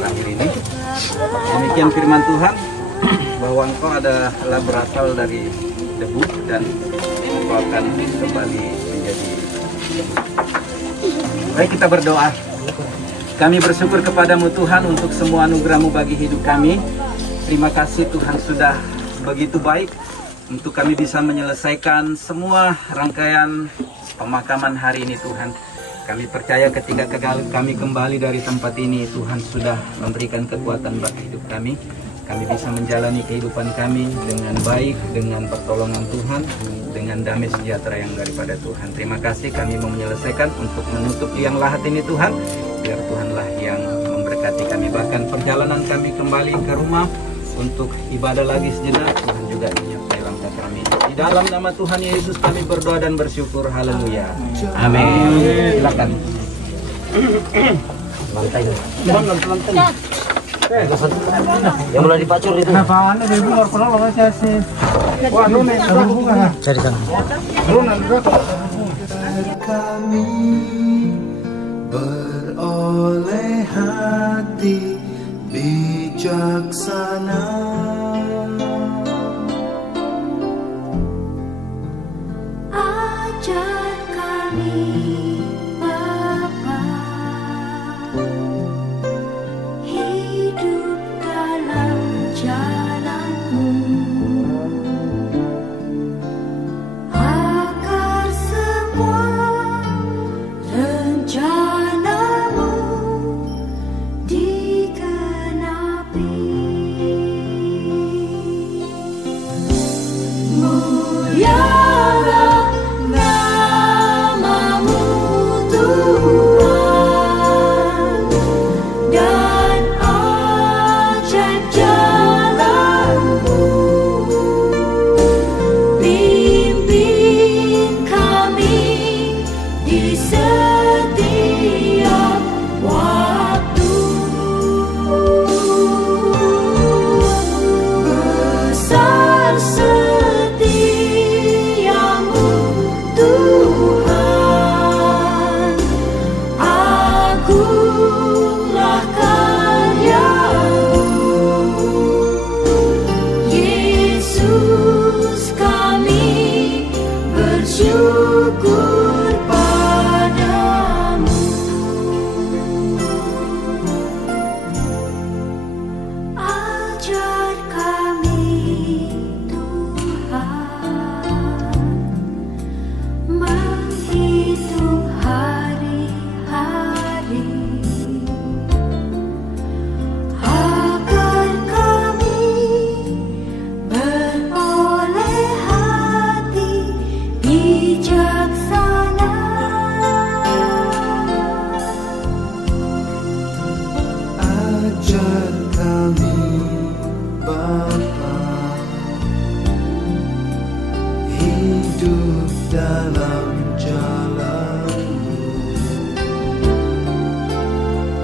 terakhir ini. Demikian firman Tuhan bahwa engkau adalah berasal dari debu dan engkau akan kembali menjadi debu. Baik, kita berdoa. Kami bersyukur kepadamu Tuhan untuk semua anugerah-Mu bagi hidup kami. Terima kasih Tuhan sudah begitu baik untuk kami bisa menyelesaikan semua rangkaian pemakaman hari ini Tuhan. Kami percaya ketika kami kembali dari tempat ini, Tuhan sudah memberikan kekuatan bagi hidup kami. Kami bisa menjalani kehidupan kami dengan baik, dengan pertolongan Tuhan, dengan damai sejahtera yang daripada Tuhan. Terima kasih, kami mau menyelesaikan untuk menutup liang lahat ini Tuhan. Biar Tuhanlah yang memberkati kami. Bahkan perjalanan kami kembali ke rumah untuk ibadah lagi sejenak, Tuhan juga menyertai langkah kami. Di dalam nama Tuhan Yesus kami berdoa dan bersyukur. Haleluya. Amin. Silakan. Lantai dulu. Yang mulai dipacur itu. Cari sana. Kami beroleh hati bijaksana, ajar kami Bapa hidup dalam jalan-Mu, agar semua rencana-Mu digenapi. Mulialah nama-Mu Tuhan, dan ajaib jalan-Mu. Pimpin kami di setiap waktu. Besar setiamu Tuhan, agunglah karya-Mu. Yesus, kami bersyukur padamu. Ajar kami Tuhan menghitung hari-hari, agar kami beroleh hati bijaksana. ajar kami Bapa hidup dalam jalan-Mu,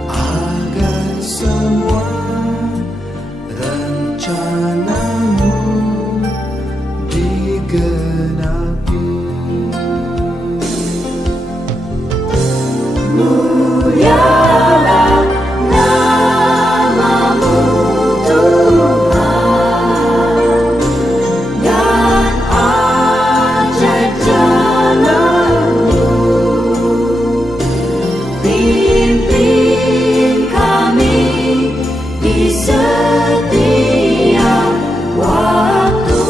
agar semua rencana-Mu digenapi. Mulialah nama-Mu Tuhan, dan ajaib jalan-Mu. Pimpin kami di setiap waktu.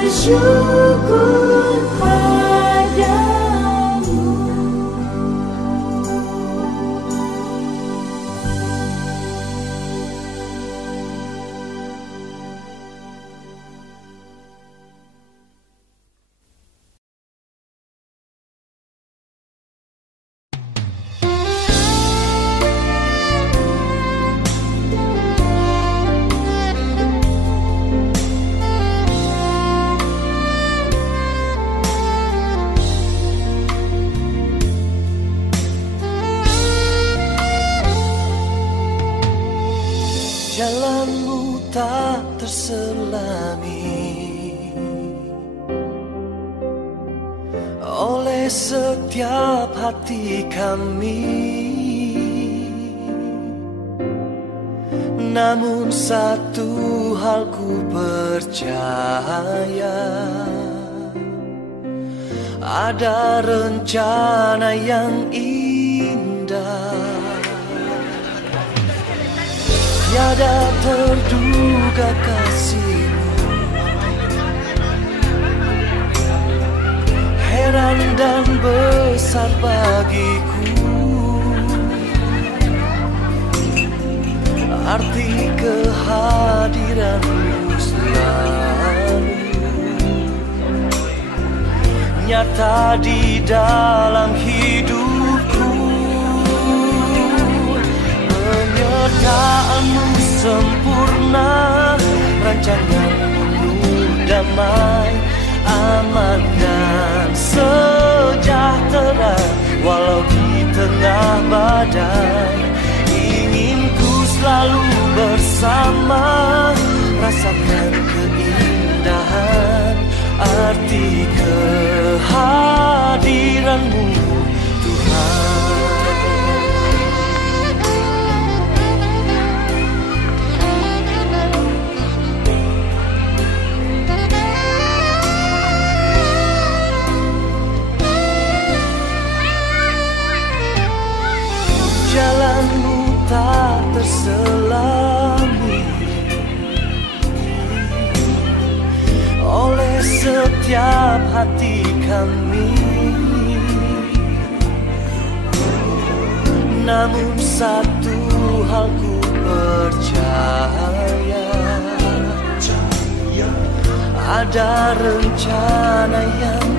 bersyukur padamu. Jalanmu tak terselami oleh setiap hati kami, namun satu hal ku percaya, ada rencana yang indah. Tiada terduga kasihmu, heran dan besar bagiku. Arti kehadiranmu selalu nyata di dalam hidupku. Penyertaanmu sempurna, rancanganmu damai, aman dan sejahtera. Walau di tengah badai, ingin ku selalu bersama, rasakan keindahan arti kehadiranmu Tuhan. Jalanmu tak terselami oleh setiap hati kami, namun satu hal ku percaya, ada rencana yang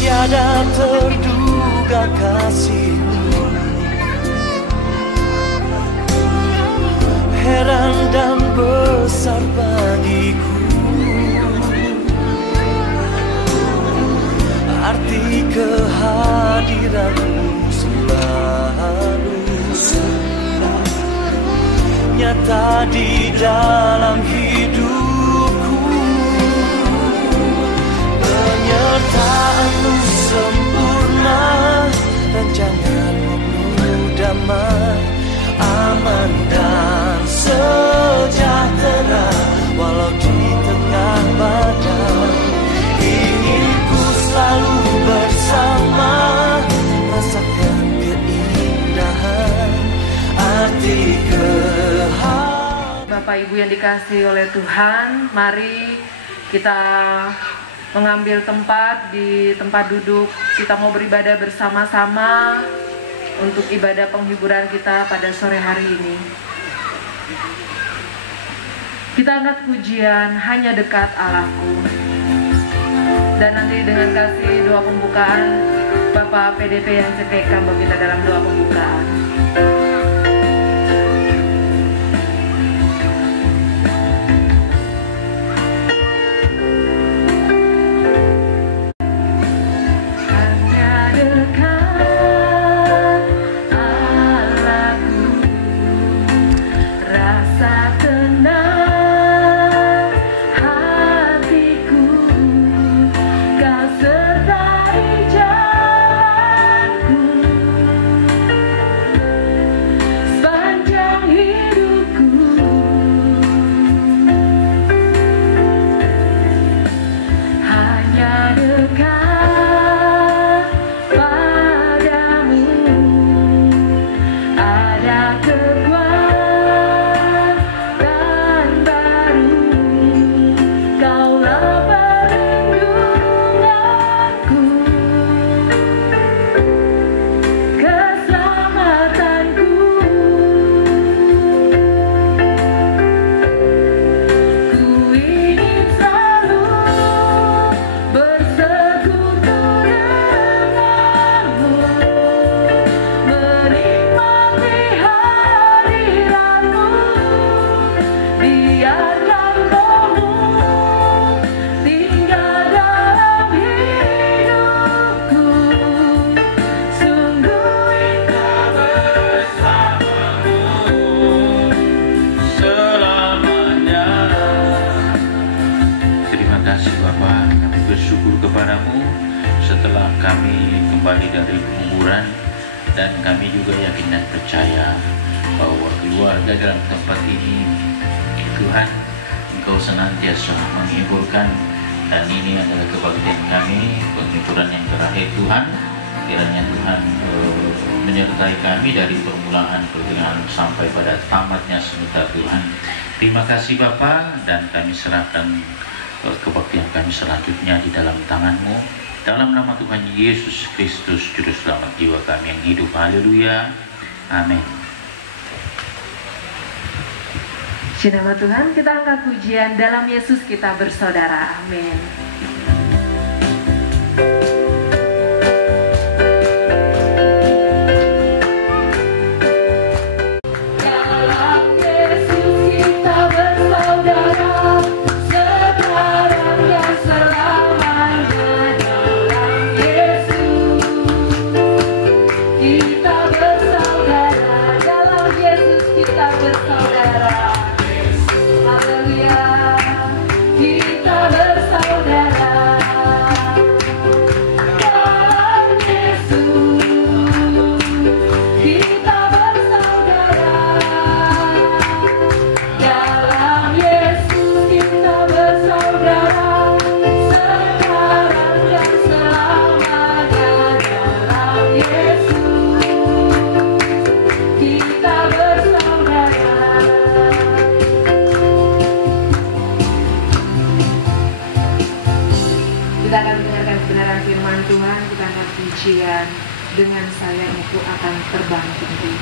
tiada terduga kasihmu, heran dan besar bagiku. Arti kehadiranmu selalu nyata di dalam hidupku. Penyertaanmu sempurna, rancanganmu damai, aman dan sejahtera. Walau di tengah badai, ingin ku selalu bersama, rasakan keindahan arti kehadiran. Bapak Ibu yang dikasihi oleh Tuhan, mari kita mengambil tempat di tempat duduk. Kita mau beribadah bersama-sama untuk ibadah penghiburan kita pada sore hari ini. Kita angkat pujian Hanya Dekat Allahku. Dan nanti dengan kasih doa pembukaan, Bapak PDP yang cekekkan bahwa kita dalam doa pembukaan. kasih Bapa, kami bersyukur kepadamu setelah kami kembali dari penguburan, dan kami juga yakin dan percaya bahwa keluarga dalam tempat ini Tuhan, Engkau senantiasa menghiburkan, dan ini adalah kebaktian kami, penguburan yang terakhir Tuhan. Kiranya Tuhan menyertai kami dari permulaan perjalanan sampai pada tamatnya sebentar Tuhan. Terima kasih Bapa, dan kami serahkan kebaktian kami selanjutnya di dalam tangan-Mu. Dalam nama Tuhan Yesus Kristus, Juru Selamat jiwa kami yang hidup. Haleluya. Amin. Di nama Tuhan kita angkat pujian, dalam Yesus kita bersaudara. Amin. Dengan saya itu akan terbang tinggi.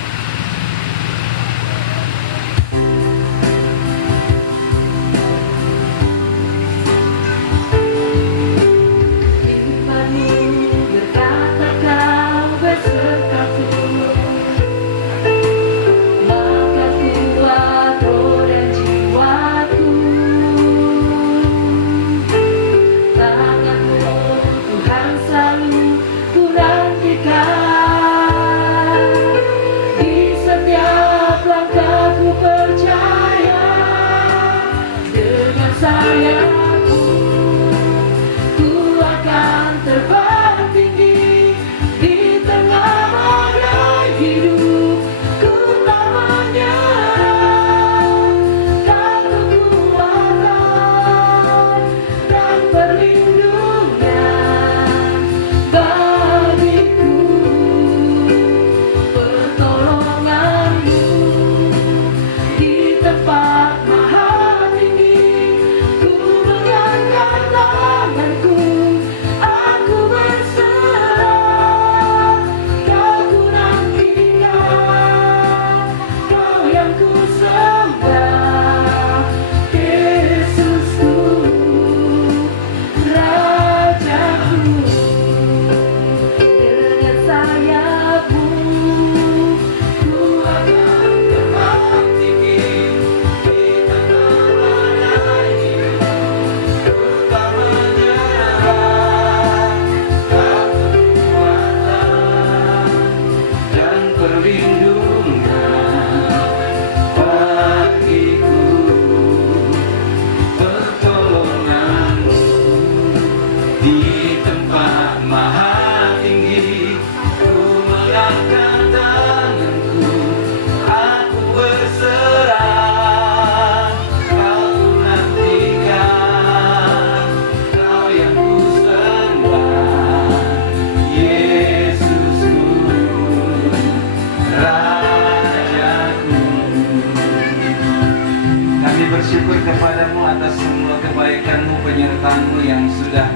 Kepadamu atas semua kebaikan-Mu, penyertaan-Mu yang sudah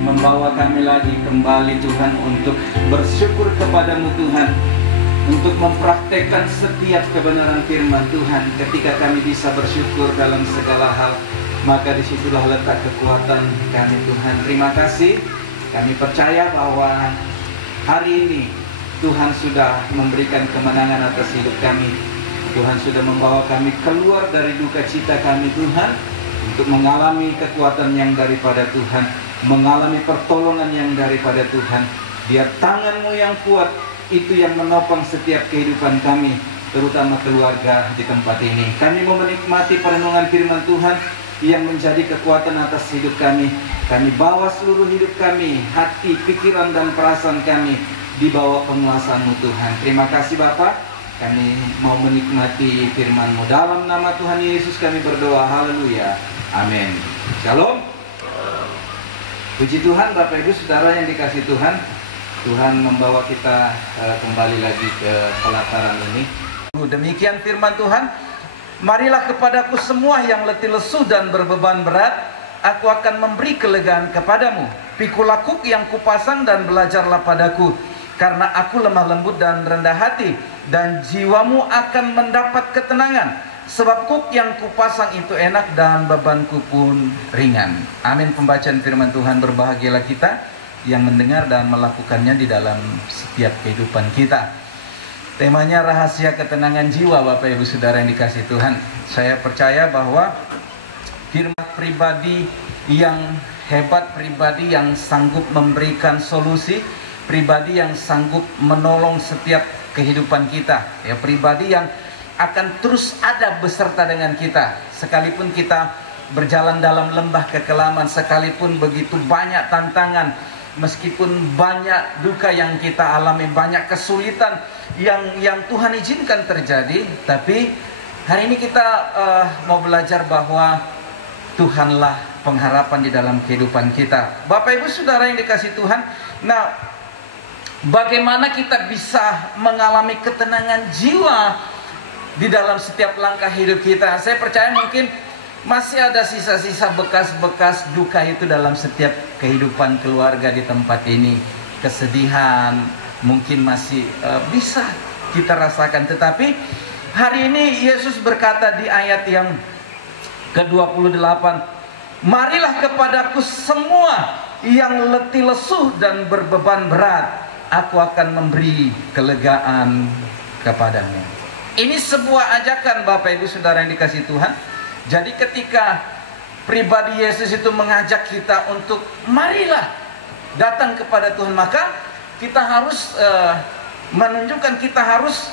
membawa kami lagi kembali Tuhan untuk bersyukur kepadamu Tuhan, untuk mempraktekkan setiap kebenaran firman Tuhan. Ketika kami bisa bersyukur dalam segala hal, maka disitulah letak kekuatan kami Tuhan. Terima kasih, kami percaya bahwa hari ini Tuhan sudah memberikan kemenangan atas hidup kami. Tuhan sudah membawa kami keluar dari duka cita kami Tuhan, untuk mengalami kekuatan yang daripada Tuhan, mengalami pertolongan yang daripada Tuhan. Biar tangan-Mu yang kuat itu yang menopang setiap kehidupan kami, terutama keluarga di tempat ini. Kami mau menikmati perenungan firman Tuhan, yang menjadi kekuatan atas hidup kami. Kami bawa seluruh hidup kami, hati, pikiran, dan perasaan kami di bawah penguasaan-Mu Tuhan. Terima kasih Bapa. Kami mau menikmati firman-Mu. Dalam nama Tuhan Yesus kami berdoa. Haleluya. Amin. Shalom. Puji Tuhan Bapak Ibu Saudara yang dikasihi Tuhan. Tuhan membawa kita kembali lagi ke pelataran ini. Demikian firman Tuhan. Marilah kepadaku semua yang letih lesu dan berbeban berat, aku akan memberi kelegaan kepadamu. Pikulah kuk yang kupasang dan belajarlah padaku, karena aku lemah lembut dan rendah hati, dan jiwamu akan mendapat ketenangan. Sebab kuk yang kupasang itu enak dan bebanku pun ringan. Amin. Pembacaan firman Tuhan. Berbahagialah kita yang mendengar dan melakukannya di dalam setiap kehidupan kita. Temanya rahasia ketenangan jiwa, Bapak Ibu Saudara yang dikasihi Tuhan. Saya percaya bahwa firman pribadi yang hebat, pribadi yang sanggup memberikan solusi, pribadi yang sanggup menolong setiap kehidupan kita, ya, pribadi yang akan terus ada beserta dengan kita sekalipun kita berjalan dalam lembah kekelaman, sekalipun begitu banyak tantangan, meskipun banyak duka yang kita alami, banyak kesulitan yang Tuhan izinkan terjadi. Tapi hari ini kita mau belajar bahwa Tuhanlah pengharapan di dalam kehidupan kita. Bapak Ibu Saudara yang dikasihi Tuhan, nah, bagaimana kita bisa mengalami ketenangan jiwa di dalam setiap langkah hidup kita? Saya percaya mungkin masih ada sisa-sisa bekas-bekas duka itu dalam setiap kehidupan keluarga di tempat ini. Kesedihan mungkin masih bisa kita rasakan. Tetapi hari ini Yesus berkata di ayat yang ke-28, marilah kepadaku semua yang letih lesu dan berbeban berat, aku akan memberi kelegaan kepadamu. Ini sebuah ajakan Bapak Ibu Saudara yang dikasihi Tuhan. Jadi ketika pribadi Yesus itu mengajak kita untuk marilah datang kepada Tuhan, maka kita harus menunjukkan, kita harus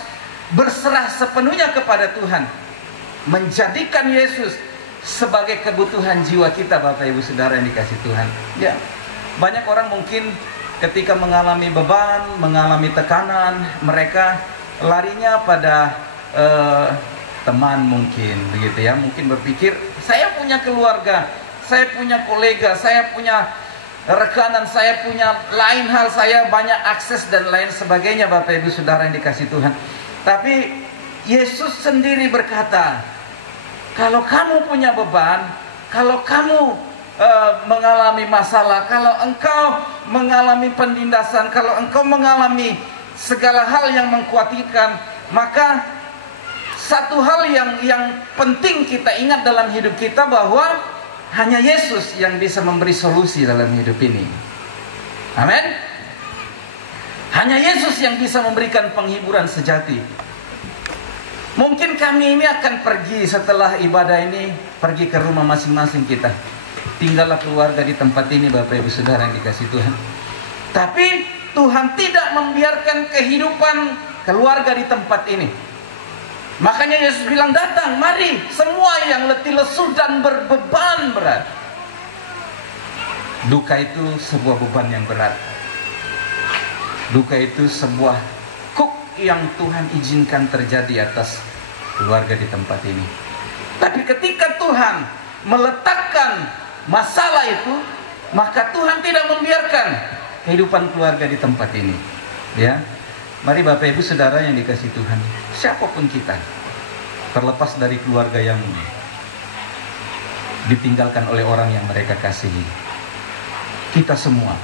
berserah sepenuhnya kepada Tuhan, menjadikan Yesus sebagai kebutuhan jiwa kita. Bapak Ibu Saudara yang dikasihi Tuhan, ya, banyak orang mungkin ketika mengalami beban, mengalami tekanan, mereka larinya pada teman mungkin, begitu ya. Mungkin berpikir, saya punya keluarga, saya punya kolega, saya punya rekanan, saya punya lain hal, saya banyak akses dan lain sebagainya. Bapak Ibu Saudara yang dikasihi Tuhan, tapi Yesus sendiri berkata, kalau kamu punya beban, kalau kamu mengalami masalah, kalau engkau mengalami penindasan, kalau engkau mengalami segala hal yang mengkhawatirkan, maka satu hal yang penting kita ingat dalam hidup kita, bahwa hanya Yesus yang bisa memberi solusi dalam hidup ini. Amin. Hanya Yesus yang bisa memberikan penghiburan sejati. Mungkin kami ini akan pergi setelah ibadah ini, pergi ke rumah masing-masing kita. Tinggallah keluarga di tempat ini, Bapak Ibu Saudara yang dikasihi Tuhan. Tapi Tuhan tidak membiarkan kehidupan keluarga di tempat ini. Makanya Yesus bilang, datang, mari semua yang letih lesu dan berbeban berat. Duka itu sebuah beban yang berat. Duka itu sebuah kuk yang Tuhan izinkan terjadi atas keluarga di tempat ini. Tapi ketika Tuhan meletakkan masalah itu, maka Tuhan tidak membiarkan kehidupan keluarga di tempat ini. Ya, mari Bapak Ibu Saudara yang dikasihi Tuhan, siapapun kita, terlepas dari keluarga yang ditinggalkan oleh orang yang mereka kasihi, kita semua,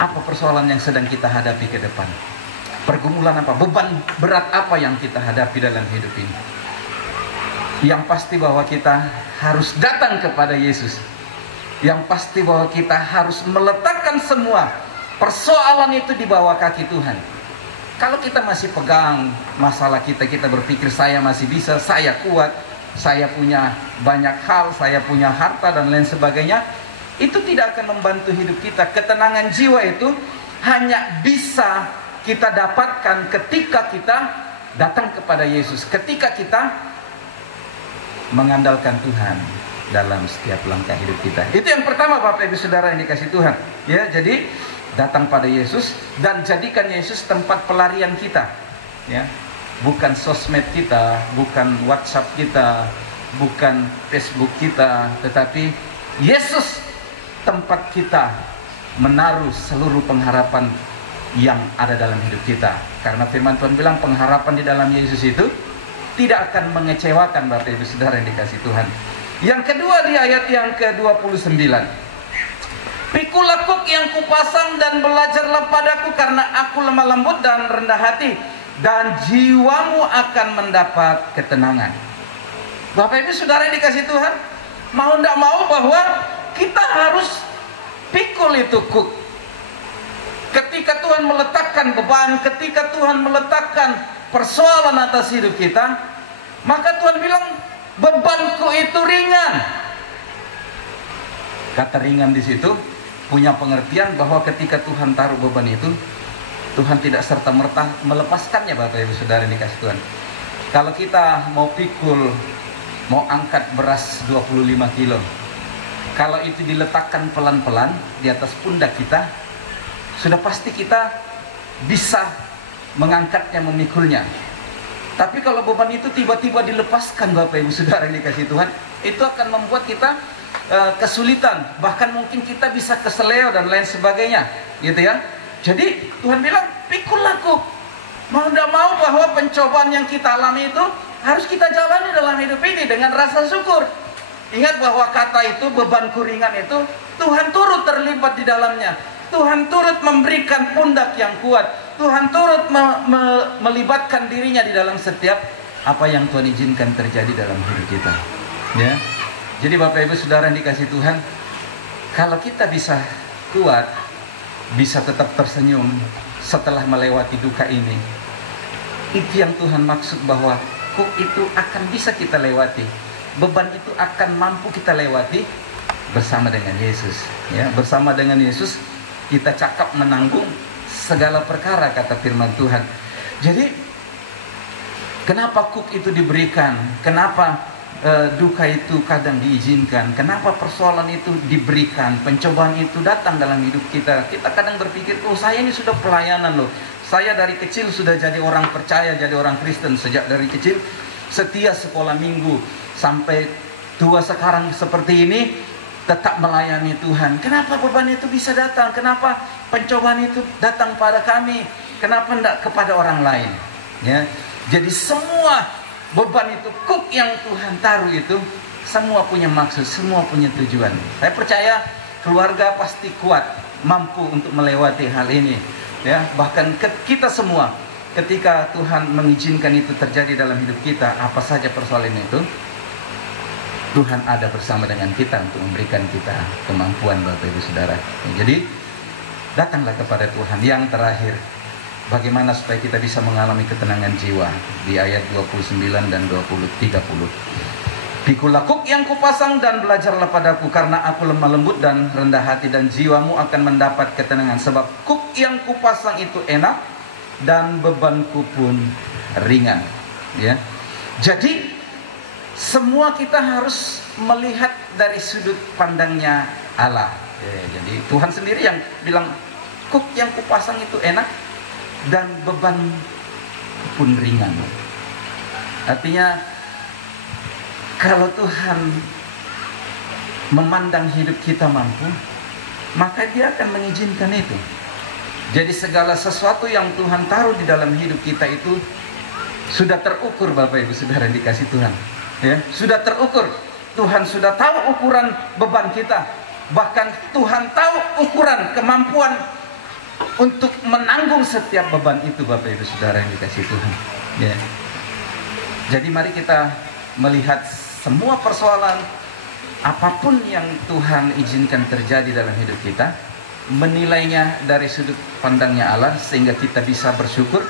apa persoalan yang sedang kita hadapi ke depan, pergumulan apa, beban berat apa yang kita hadapi dalam hidup ini, yang pasti bahwa kita harus datang kepada Yesus. Yang pasti bahwa kita harus meletakkan semua persoalan itu di bawah kaki Tuhan. Kalau kita masih pegang masalah kita, kita berpikir saya masih bisa, saya kuat, saya punya banyak hal, saya punya harta dan lain sebagainya, itu tidak akan membantu hidup kita. Ketenangan jiwa itu hanya bisa kita dapatkan ketika kita datang kepada Yesus, ketika kita mengandalkan Tuhan dalam setiap langkah hidup kita. Itu yang pertama, Bapak Ibu Saudara yang dikasih Tuhan. Ya, jadi datang pada Yesus dan jadikan Yesus tempat pelarian kita. Ya, bukan sosmed kita, bukan WhatsApp kita, bukan Facebook kita, tetapi Yesus tempat kita menaruh seluruh pengharapan yang ada dalam hidup kita. Karena firman Tuhan bilang pengharapan di dalam Yesus itu tidak akan mengecewakan, Bapak Ibu Saudara yang dikasih Tuhan. Yang kedua di ayat yang ke-29. Pikulah kuk yang kupasang dan belajarlah padaku, karena aku lemah lembut dan rendah hati, dan jiwamu akan mendapat ketenangan. Bapak Ibu Saudara yang dikasih Tuhan, mau tidak mau bahwa kita harus pikul itu kuk. Ketika Tuhan meletakkan beban, ketika Tuhan meletakkan persoalan atas hidup kita, maka Tuhan bilang, bebanku itu ringan. Kata ringan di situ punya pengertian bahwa ketika Tuhan taruh beban itu, Tuhan tidak serta-merta melepaskannya, Bapak Ibu Saudara yang dikasih Tuhan. Kalau kita mau pikul, mau angkat beras 25 kilo, kalau itu diletakkan pelan-pelan di atas pundak kita, sudah pasti kita bisa mengangkatnya, memikulnya. Tapi kalau beban itu tiba-tiba dilepaskan, Bapak Ibu Saudara yang dikasih Tuhan, itu akan membuat kita kesulitan, bahkan mungkin kita bisa keseleo dan lain sebagainya, gitu ya. Jadi Tuhan bilang, pikul aku. Mau tidak mau bahwa pencobaan yang kita alami itu harus kita jalani dalam hidup ini dengan rasa syukur. Ingat bahwa kata itu, bebanku ringan itu, Tuhan turut terlibat di dalamnya. Tuhan turut memberikan pundak yang kuat. Tuhan turut melibatkan dirinya di dalam setiap apa yang Tuhan izinkan terjadi dalam hidup kita. Ya. Jadi Bapak Ibu Saudara yang dikasih Tuhan, kalau kita bisa kuat, bisa tetap tersenyum setelah melewati duka ini, itu yang Tuhan maksud bahwa kuk itu akan bisa kita lewati. Beban itu akan mampu kita lewati bersama dengan Yesus. Ya, bersama dengan Yesus kita cakap menanggung segala perkara, kata firman Tuhan. Jadi kenapa kuk itu diberikan? Kenapa duka itu kadang diizinkan? Kenapa persoalan itu diberikan? Pencobaan itu datang dalam hidup kita. Kita kadang berpikir, oh saya ini sudah pelayanan loh. Saya dari kecil sudah jadi orang percaya, jadi orang Kristen sejak dari kecil, setia sekolah minggu, sampai tua sekarang seperti ini, tetap melayani Tuhan. Kenapa beban itu bisa datang? Kenapa pencobaan itu datang pada kami? Kenapa tidak kepada orang lain? Ya, jadi semua beban itu, kuk yang Tuhan taruh itu, semua punya maksud, semua punya tujuan. Saya percaya keluarga pasti kuat, mampu untuk melewati hal ini. Ya, bahkan kita semua, ketika Tuhan mengizinkan itu terjadi dalam hidup kita, apa saja persoalan itu, Tuhan ada bersama dengan kita untuk memberikan kita kemampuan, Bapak Ibu Saudara. Jadi datanglah kepada Tuhan. Yang terakhir, bagaimana supaya kita bisa mengalami ketenangan jiwa, di ayat 29 dan 30. Pikulah kuk yang kupasang dan belajarlah padaku, karena aku lemah lembut dan rendah hati, dan jiwamu akan mendapat ketenangan. Sebab kuk yang kupasang itu enak dan bebanku pun ringan. Ya. Jadi semua kita harus melihat dari sudut pandangnya Allah. Ya, jadi Tuhan sendiri yang bilang, kuk yang kupasang itu enak dan beban pun ringan. Artinya kalau Tuhan memandang hidup kita mampu, maka Dia akan mengizinkan itu. Jadi segala sesuatu yang Tuhan taruh di dalam hidup kita itu sudah terukur, Bapak Ibu Saudara yang dikasih Tuhan. Ya, sudah terukur. Tuhan sudah tahu ukuran beban kita. Bahkan Tuhan tahu ukuran kemampuan untuk menanggung setiap beban itu, Bapak Ibu Saudara yang dikasih Tuhan. Ya. Jadi mari kita melihat semua persoalan, apapun yang Tuhan izinkan terjadi dalam hidup kita, menilainya dari sudut pandangnya Allah, sehingga kita bisa bersyukur,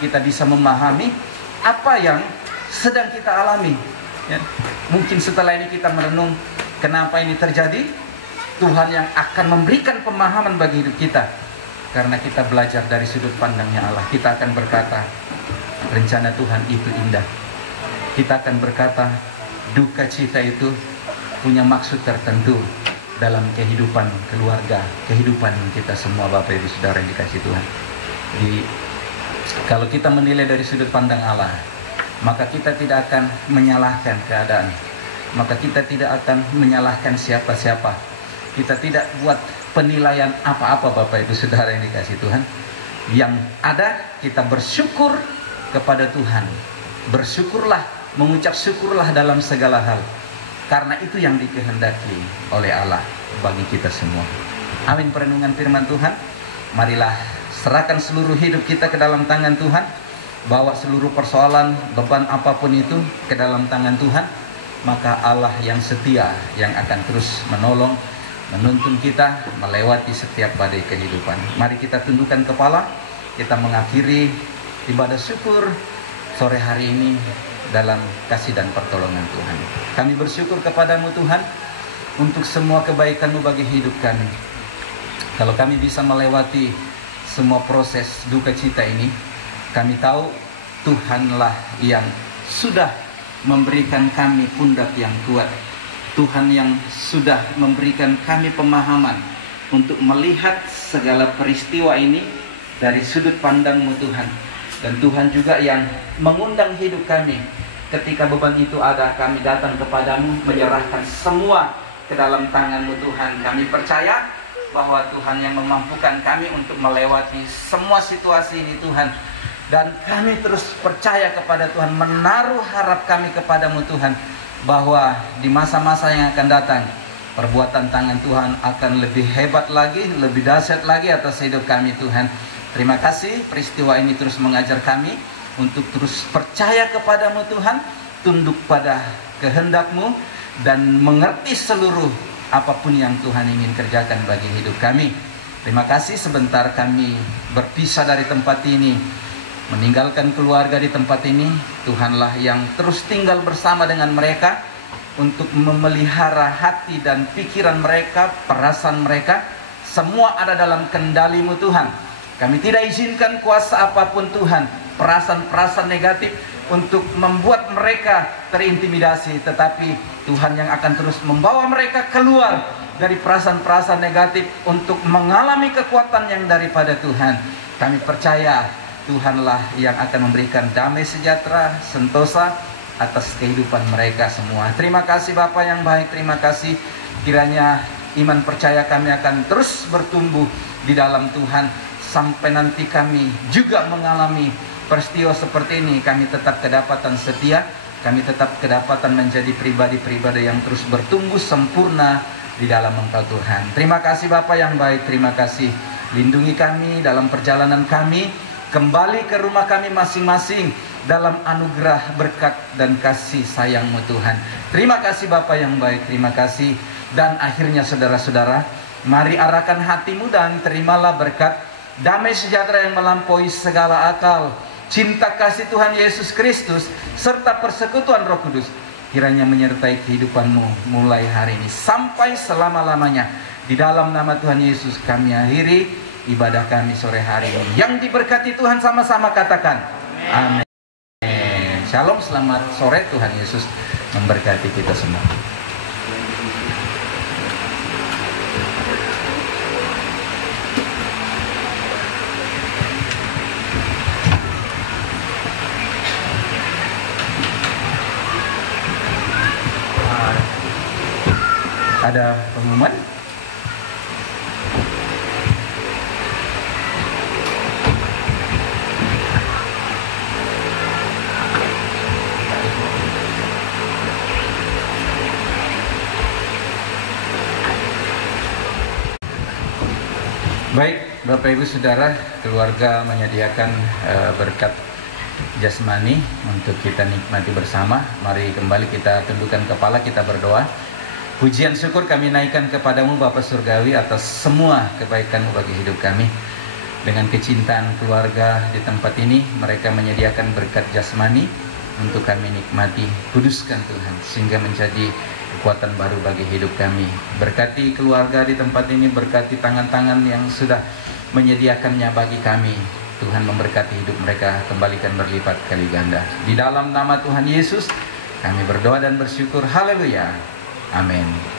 kita bisa memahami apa yang sedang kita alami. Ya. Mungkin setelah ini kita merenung, kenapa ini terjadi? Tuhan yang akan memberikan pemahaman bagi hidup kita. Karena kita belajar dari sudut pandangnya Allah, kita akan berkata, rencana Tuhan itu indah. Kita akan berkata, duka cita itu punya maksud tertentu dalam kehidupan keluarga, kehidupan kita semua Bapak Ibu Saudara yang dikasihi Tuhan. Kalau kita menilai dari sudut pandang Allah, maka kita tidak akan menyalahkan keadaan, maka kita tidak akan menyalahkan siapa-siapa. Kita tidak buat penilaian apa-apa Bapak Ibu Saudara yang dikasihi Tuhan. Yang ada kita bersyukur kepada Tuhan. Bersyukurlah, mengucap syukurlah dalam segala hal. Karena itu yang dikehendaki oleh Allah bagi kita semua. Amin. Perenungan firman Tuhan. Marilah serahkan seluruh hidup kita ke dalam tangan Tuhan. Bawa seluruh persoalan, beban apapun itu ke dalam tangan Tuhan. Maka Allah yang setia yang akan terus menolong, menuntun kita melewati setiap badai kehidupan. Mari kita tundukkan kepala. Kita mengakhiri ibadah syukur sore hari ini dalam kasih dan pertolongan Tuhan. Kami bersyukur kepadamu Tuhan untuk semua kebaikan-Mu bagi hidup kami. Kalau kami bisa melewati semua proses duka cita ini, kami tahu Tuhanlah yang sudah memberikan kami pundak yang kuat. Tuhan yang sudah memberikan kami pemahaman untuk melihat segala peristiwa ini dari sudut pandang-Mu Tuhan. Dan Tuhan juga yang mengundang hidup kami. Ketika beban itu ada, kami datang kepadamu, menyerahkan semua ke dalam tangan-Mu Tuhan. Kami percaya bahwa Tuhan yang memampukan kami untuk melewati semua situasi ini Tuhan. Dan kami terus percaya kepada Tuhan, menaruh harap kami kepadamu Tuhan, bahwa di masa-masa yang akan datang, perbuatan tangan Tuhan akan lebih hebat lagi, lebih dahsyat lagi atas hidup kami Tuhan. Terima kasih, peristiwa ini terus mengajar kami untuk terus percaya kepadamu Tuhan, tunduk pada kehendak-Mu, dan mengerti seluruh apapun yang Tuhan ingin kerjakan bagi hidup kami. Terima kasih, sebentar kami berpisah dari tempat ini, meninggalkan keluarga di tempat ini. Tuhanlah yang terus tinggal bersama dengan mereka untuk memelihara hati dan pikiran mereka, perasaan mereka. Semua ada dalam kendali-Mu Tuhan. Kami tidak izinkan kuasa apapun Tuhan, perasaan-perasaan negatif untuk membuat mereka terintimidasi. Tetapi Tuhan yang akan terus membawa mereka keluar dari perasaan-perasaan negatif untuk mengalami kekuatan yang daripada Tuhan. Kami percaya Tuhanlah yang akan memberikan damai sejahtera, sentosa atas kehidupan mereka semua. Terima kasih Bapa yang baik, terima kasih. Kiranya iman percaya kami akan terus bertumbuh di dalam Tuhan. Sampai nanti kami juga mengalami peristiwa seperti ini, kami tetap kedapatan setia, kami tetap kedapatan menjadi pribadi-pribadi yang terus bertumbuh sempurna di dalam Engkau Tuhan. Terima kasih Bapa yang baik, terima kasih. Lindungi kami dalam perjalanan kami, kembali ke rumah kami masing-masing dalam anugerah berkat dan kasih sayang-Mu Tuhan. Terima kasih Bapa yang baik, terima kasih. Dan akhirnya saudara-saudara, mari arahkan hatimu dan terimalah berkat damai sejahtera yang melampaui segala akal, cinta kasih Tuhan Yesus Kristus, serta persekutuan Roh Kudus, kiranya menyertai kehidupanmu mulai hari ini sampai selama-lamanya. Di dalam nama Tuhan Yesus kami akhiri ibadah kami sore hari ini. Yang diberkati Tuhan sama-sama katakan amin. Shalom, selamat sore, Tuhan Yesus memberkati kita semua. Ada pengumuman? Baik, Bapak Ibu Saudara, keluarga menyediakan berkat jasmani untuk kita nikmati bersama. Mari kembali kita tundukkan kepala, kita berdoa. Pujian syukur kami naikkan kepadamu Bapa Surgawi atas semua kebaikan-Mu bagi hidup kami. Dengan kecintaan keluarga di tempat ini, mereka menyediakan berkat jasmani untuk kami nikmati. Kuduskan Tuhan, sehingga menjadi kekuatan baru bagi hidup kami. Berkati keluarga di tempat ini, berkati tangan-tangan yang sudah menyediakannya bagi kami. Tuhan memberkati hidup mereka, kembalikan berlipat kali ganda. Di dalam nama Tuhan Yesus, Kami berdoa dan bersyukur. Haleluya. Amin.